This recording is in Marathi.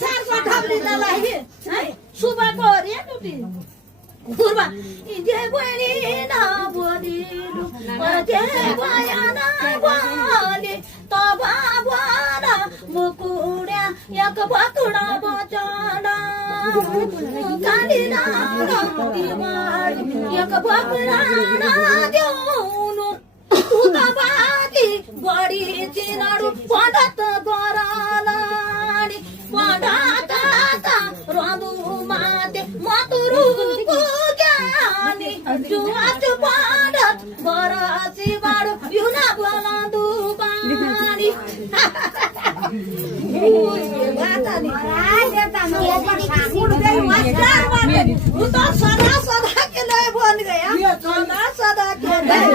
सारको ठग्लिनलाई है सुबाको रे टुटी गुरुबा इजे बनी ना बोलिलु अजे भयान बोली तबा बना मुकुड्या एक बकुडा बचना कालिना तिमारी एक बकुडा देउनु उताबाती बढी चिनाडु पडत गरालानी पडत रंदु माते मतुरुको ज्ञानी जुवाच पडत बरसी बाडु युना बोलान्दु बानी तो सदा सदा के लिए बन गया सदा सदा के लिए